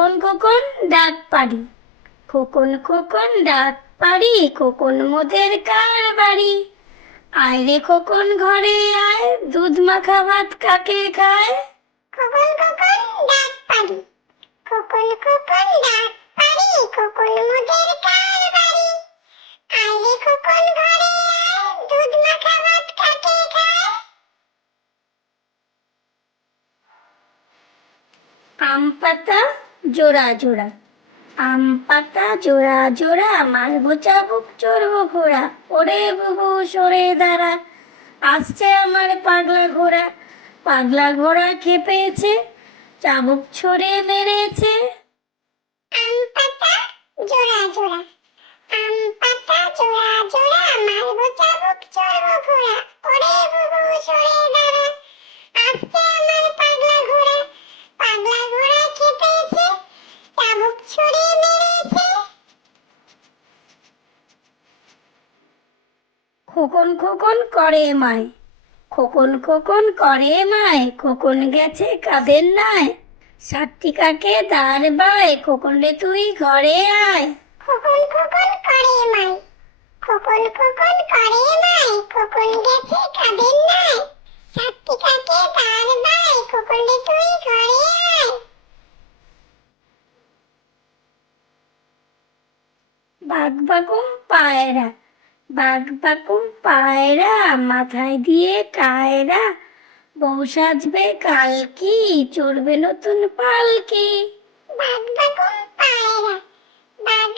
খোকন খোকন ডাক পারি, খোকন খোকন ডাক পারি, খোকন মোদের কার বাড়ি? আয় রে খোকন ঘরে আয়, দুধ মাখা ভাত কাকে খায়? খোকন খোকন ডাক পারি, খোকন খোকন ডাক পারি, খোকন মোদের কার বাড়ি? আয় রে খোকন ঘরে আয়, দুধ মাখা ভাত কাকে খায়? আম পাতা জোড়া জোড়া, আম পাতা জোড়া জোড়া, মারবো চাবুক চড়বো ঘোড়া, ওরে বুবু সরে দাঁড়া, আসছে আমার পাগলা ঘোড়া। পাগলা ঘোড়া খেপেছে, চাবুক ছড়ে মেরেছে। আম পাতা জোড়া জোড়া, আম পাতা জোড়া জোড়া, মারবো চাবুক চড়বো ঘোড়া, ওরে বুবু সরে দাঁড়া, আসছে আমার পাগলা ঘোড়া। পাগলা ঘোড়া খেপেছে, চাবুক ছড়ে মেরেছে। খোকন খোকন করে মায়, খোকন খোকন করে মায়, খোকন গেছে কাদের নাই? সাতটি কাকে দাঁড় বায়, খোকন রে তুই ঘরে আয়। খোকন খোকন করে মায়, খোকন খোকন করে মায়, খোকন গেছে কাদের নাই? সাতটি কাকে দাঁড় বায়, খোকন রে তুই ঘরে আয়। বাঘ বাকুম পায়রা, বাঘ বাকুম পায়রা, মাথায় দিয়ে কায়রা, বউ সাজবে কালকি, চড়বে নতুন পালকি। বাঘ বাকুম পায়রা, বাঘ